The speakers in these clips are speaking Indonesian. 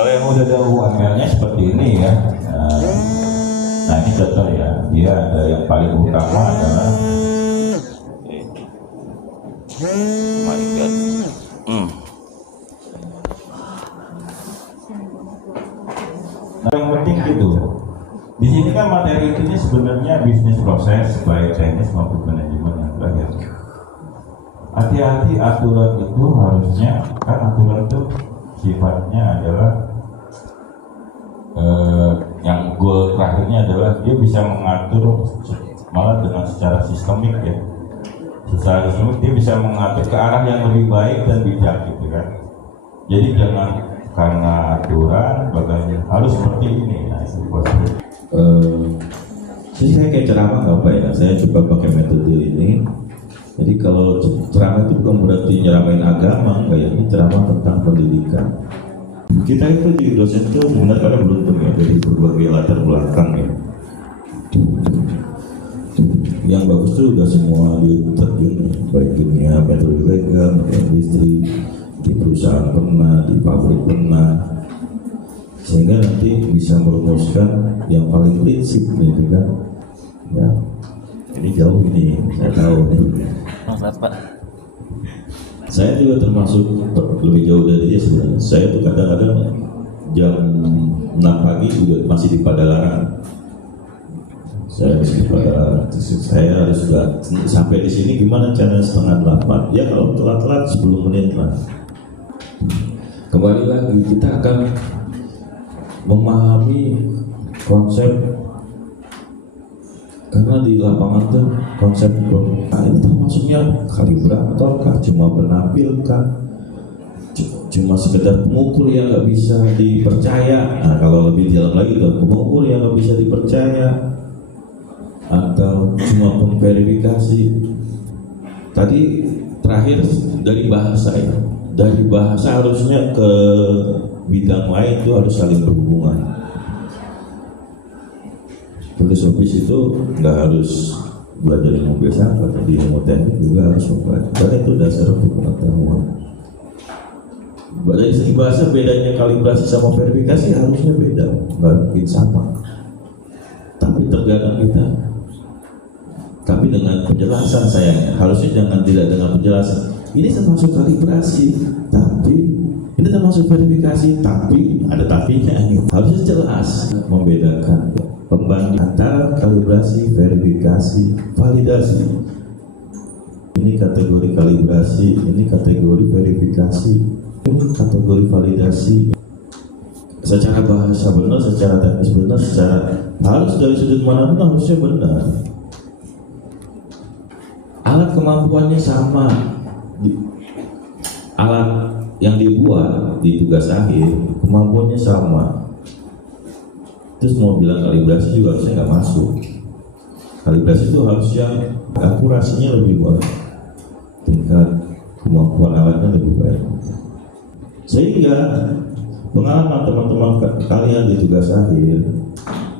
Kalau yang udah ada UMR-nya seperti ini ya, nah ini contoh ya, dia ada yang paling utama adalah My God. Nah, yang penting gitu. Di sini kan materi intinya sebenarnya bisnis proses baik teknis maupun manajemen yang terakhir. Hati-hati aturan itu harusnya kan aturan itu sifatnya adalah yang goal terakhirnya adalah dia bisa mengatur malah dengan secara sistemik ya. Secara sistemik dia bisa mengatur ke arah yang lebih baik dan bijak gitu kan. Jadi jangan karena aturan bagaimana harus seperti ini. Nah, itu positif. Jadi saya kayak ceramah nggak apa ya, saya coba pakai metode ini. Jadi kalau ceramah itu bukan berarti nyeramain agama, enggak ya, ini ceramah tentang pendidikan. Kita itu di dosen itu sebenarnya pada beruntung ya, dari berbagai latar belakang ya. Yang bagus itu udah semua di terjun, baik dunia metode legal, industri, di perusahaan pernah, di pabrik pernah, sehingga nanti bisa merumuskan yang paling prinsip gitu kan ya. Ini jauh ini saya tahu nih. Pak. Saya juga termasuk lebih jauh dari dia sebenarnya. Saya tuh kadang-kadang jam 6 pagi juga masih di Padalarang. Saya masih di Padalarang. Saya harus sampai di sini gimana caranya setengah 8. Ya kalau telat-telat 10 menit lah. Kembali lagi kita akan memahami konsep, karena di lapangan tuh konsep ini termasuknya kalibrator kah, cuma penampilkan, cuma sekedar pengukur yang nggak bisa dipercaya. Nah kalau lebih dalam lagi tuh pengukur yang nggak bisa dipercaya, atau cuma memverifikasi. Tadi terakhir dari bahasa ya, dari bahasa harusnya ke bidang lain itu harus saling berhubungan. Filosofis itu nggak harus belajar ilmu filsafat, di ilmu teknik juga harus membaca, karena itu dasar untuk pengetahuan. Dari segi bahasa bedanya kalibrasi sama verifikasi harusnya beda, nggak mungkin sama. Tapi tergantung kita. Tapi dengan penjelasan saya harusnya jangan tidak dengan penjelasan. Ini termasuk kalibrasi, tapi ini termasuk verifikasi, tapi ada tapinya. Harusnya jelas membedakan pembanding antara kalibrasi, verifikasi, validasi. Ini kategori kalibrasi, ini kategori verifikasi, ini kategori validasi. Secara bahasa benar, secara teknis benar, secara harus dari sudut mana pun harusnya benar. Alat kemampuannya sama, alat yang dibuat di tugas akhir kemampuannya sama. Terus mau bilang kalibrasi juga harusnya nggak masuk. Kalibrasi itu harusnya akurasinya lebih baik, tingkat kemampuan alatnya lebih baik. Sehingga pengalaman teman-teman kalian di tugas akhir,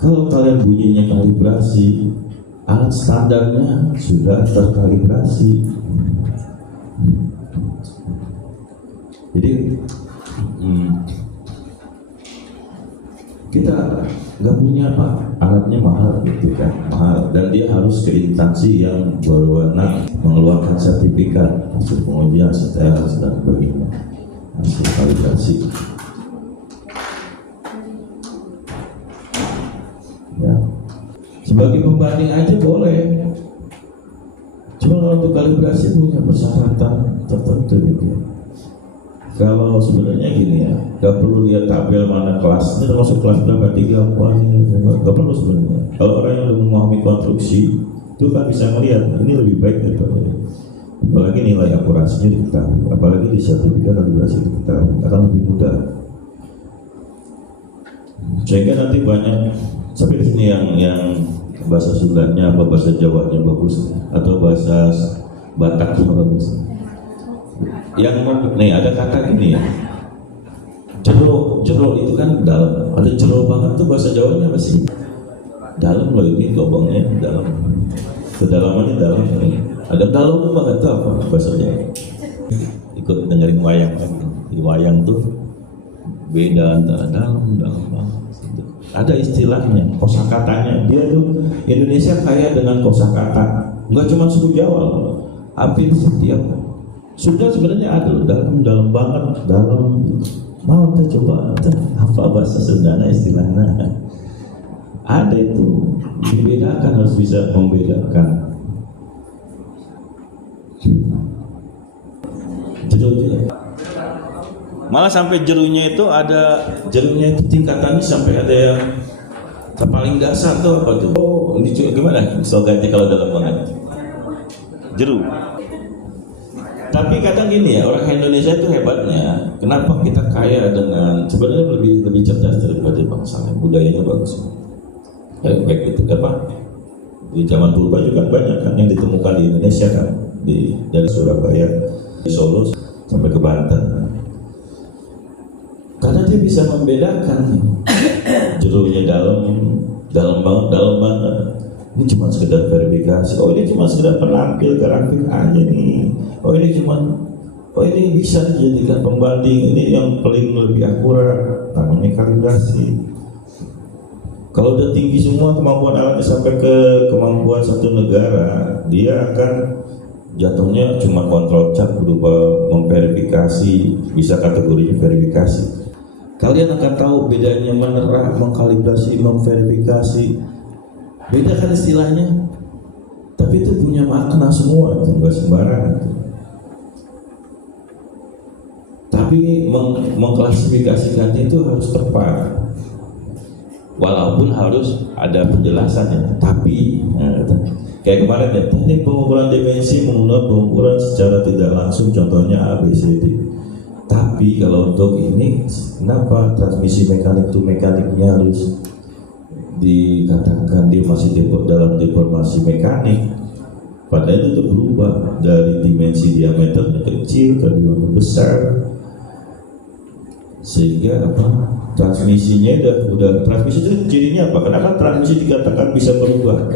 kalau kalian bunyinya kalibrasi, alat standarnya sudah terkalibrasi. Jadi kita nggak punya alatnya mahal gitu kan, mahal, dan dia harus ke instansi yang berwenang mengeluarkan sertifikat hasil pengujian setelah dan sebagainya, hasil kalibrasi ya. Sebagai pembanding aja boleh, cuma kalau untuk kalibrasi punya persyaratan tertentu gitu ya. Kalau sebenarnya gini ya, gak perlu lihat tabel mana kelas, ini termasuk kelas berapa, 3, 4, gak perlu sebenarnya. Kalau orang yang lebih memahami konstruksi, itu kan bisa melihat ini lebih baik daripada ini. Apalagi nilai akurasinya diketahui, apalagi di sertifikat kalibrasi diketahui, akan lebih mudah. Sehingga nanti banyak, sampai di sini yang bahasa Sundanya apa bahasa Jawanya bagus, atau bahasa Bataknya bagus. Yang nih ada kata gini ya, jeruk itu kan dalam, ada jeruk banget tuh bahasa Jawanya apa sih? Dalam loh, ini lubangnya dalam, kedalamannya dalam. Ada dalam banget tuh apa bahasa Jawa? Ikut dengerin wayang kan? Di wayang tuh beda antara dalam banget. Ada istilahnya, kosakatanya. Dia tuh Indonesia kaya dengan kosakata. Enggak cuma suku Jawa, hampir setiap sudah sebenarnya ada dalam banget, dalam. Mau kita coba apa bahasa Sundana istilahnya? Ada itu, dibedakan, harus bisa membedakan. Jerunya, malah sampai jerunya itu ada jerunya itu tingkatannya sampai ada yang paling dasar tuh apa tuh? Oh, ini gimana? So ganti kalau dalam banget jeru. Tapi kadang gini ya, orang Indonesia itu hebatnya. Kenapa kita kaya dengan sebenarnya lebih cerdas daripada bangsa lain, budayanya bagus. Baik itu apa? Di zaman purba juga banyak kan yang ditemukan di Indonesia kan, dari Surabaya, di Solo sampai ke Banten. Karena dia bisa membedakan jerunya dalam banget. Ini cuma sekedar verifikasi. Oh ini cuma sekedar penampil grafik aja nih. Oh ini bisa dijadikan pembanding. Ini yang paling lebih akurat. Namanya kalibrasi. Kalau udah tinggi semua kemampuan alatnya sampai ke kemampuan satu negara, dia akan jatuhnya cuma kontrol cap berupa memverifikasi, bisa kategorinya verifikasi. Kalian akan tahu bedanya menerah, mengkalibrasi, memverifikasi. Beda kan istilahnya, tapi itu punya makna semua, itu nggak sembarangan. Tapi mengklasifikasikannya itu harus tepat, walaupun harus ada penjelasannya. Tapi kayak kemarin ya, teknik pengukuran dimensi menggunakan pengukuran secara tidak langsung, contohnya ABCD. Tapi kalau untuk ini, kenapa transmisi mekanik itu mekaniknya harus dikatakan dia masih dalam deformasi mekanik, padahal itu berubah dari dimensi diameternya kecil ke diameter besar, sehingga transmisinya udah transmisi itu cirinya apa? Kenapa transmisi dikatakan bisa berubah?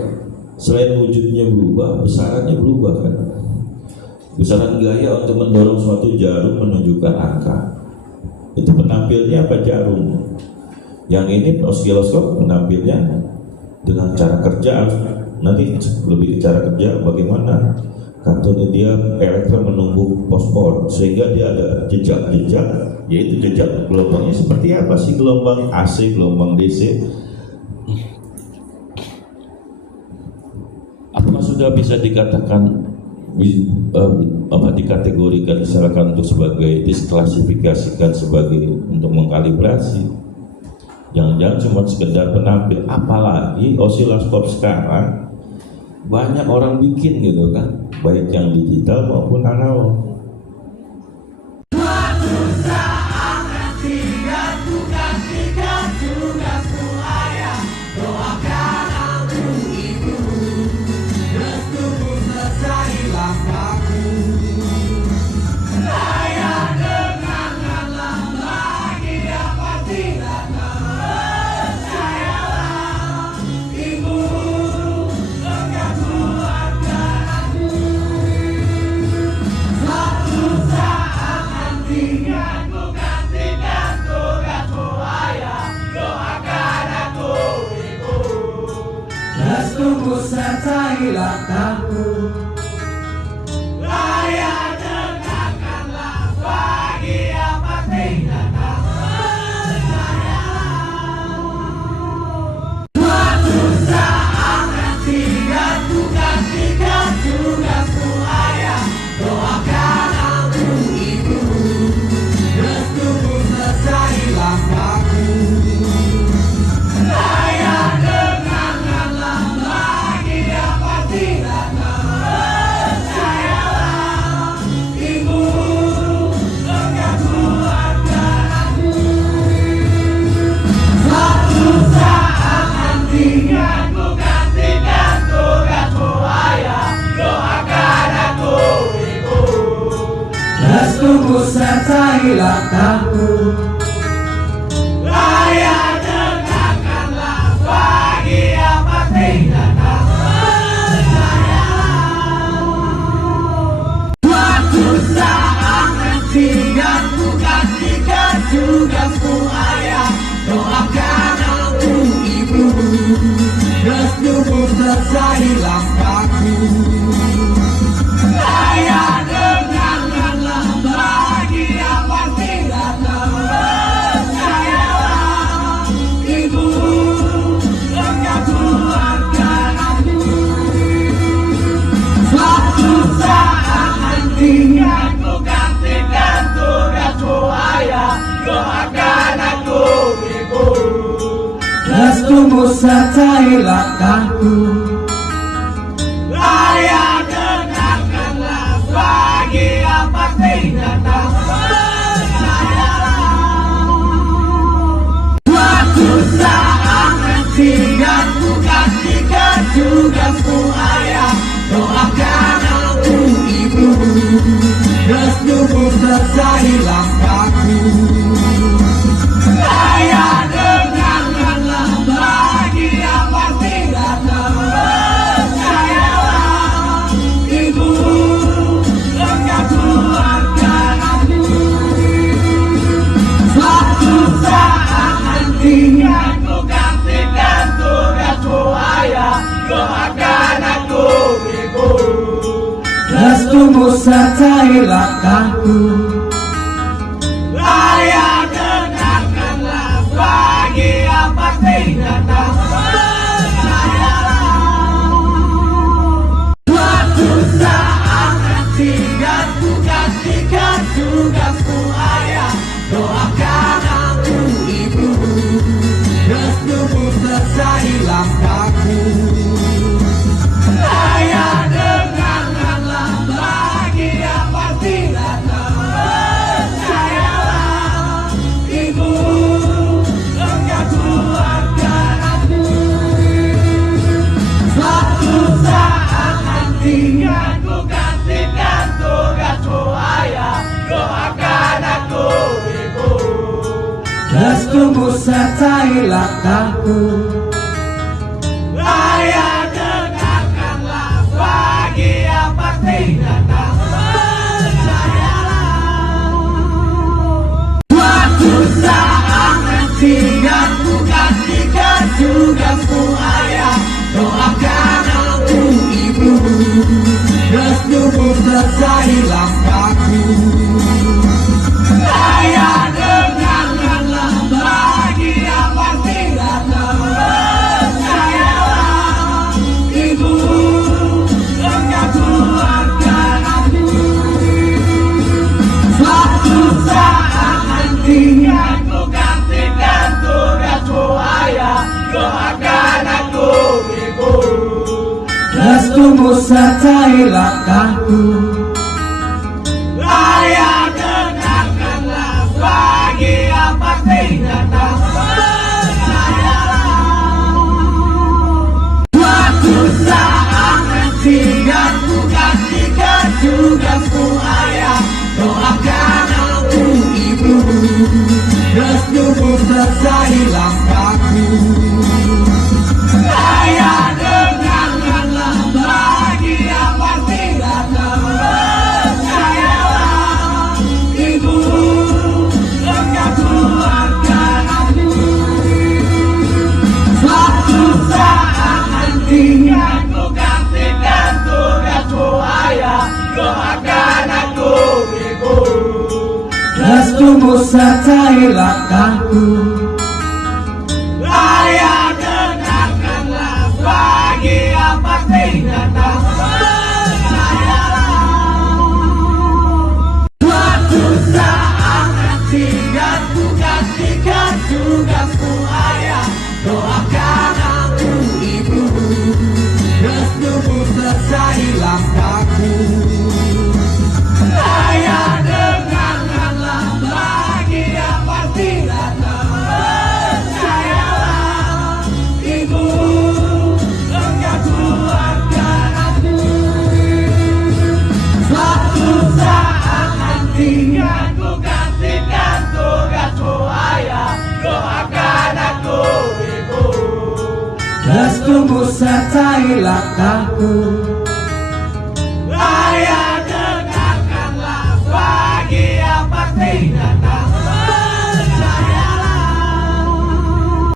Selain wujudnya berubah, besarannya berubah kan? Besaran gaya untuk mendorong suatu jarum menunjukkan angka. Itu penampilnya apa jarum? Yang ini osiloskop penampilnya dengan cara kerja, nanti lebih ke cara kerja bagaimana kantornya dia elektron menunggu fosfor sehingga dia ada jejak-jejak, yaitu jejak gelombangnya seperti apa sih, gelombang AC, gelombang DC. Apakah sudah bisa dikatakan dikategorikan misalkan untuk sebagai disklasifikasikan sebagai untuk mengkalibrasi? Jangan-jangan cuma sekedar penampil, apalagi osiloskop sekarang banyak orang bikin gitu kan, baik yang digital maupun analog. Tunggu sertai langkahku, raya dengarkanlah bagi apa tidak suatu saat nanti aku gantikan tugasku ayah, doakan aku ibu, restuku sertai langkahku. Tunggu sertai langkahku, raya dengarkanlah bagi apa tidak suatu saat nanti aku gantikan tugasku restumu sertai langkahku. Ayah dengarkanlah bagi apa tidak tahu. Suatu saat nanti aku gantikan tugasmu ayah. Doakan aku ibu, restumu sertai langkahku. Ayah dengarkanlah bagi apa tidak percayalah ibu, engkau keluarkan aku. Suatu saat nanti aku gantikan tugasmu ayah. Doakan aku ibu, restumu sertai langkahku. Ayah dengarkanlah bagi apa tidak percayalah. Suatu saat nanti aku gantikan tugasmu ayah. Doakan aku ibu, restumu sertai langkahku. Ayah dengarkanlah bagi apa tidak percayalah ibu, engkau keluarkan aku. Suatu saat nanti aku gantikan tugasmu ayah. Doakan aku ibu, restumu sertai langkahku. Ayah dengarkanlah bagi apa tidak percayalah. Suatu saat nanti aku gantikan tugasmu ayah. Doakan aku ibu, restumu sertai langkahku. Ayah dengarkanlah bagi apa tidak percayalah ibu, engkau keluarkan aku. Suatu saat nanti aku gantikan tugasmu ayah. Doakan aku ibu, restumu sertai langkahku. Ayah dengarkanlah bagi apa tidak percayalah. Suatu saat nanti aku gantikan tugasmu ayah. Doakan aku ibu, restumu sertai langkahku. Ayah dengarkanlah bagi apa tidak percayalah ibu, engkau keluarkan aku. Suatu saat nanti aku gantikan tugasmu ayah. Doakan aku ibu, restumu sertai langkahku. Ayah dengarkanlah bagi apa tidak percayalah. Suatu saat nanti aku gantikan tugasmu ayah. Doakan aku ibu, restumu sertai langkahku. Ayah dengarkanlah bagi apa tidak percayalah ibu, engkau keluarkan aku. Suatu saat nanti aku gantikan tugasmu ayah. Doakan aku ibu, restumu sertai langkahku.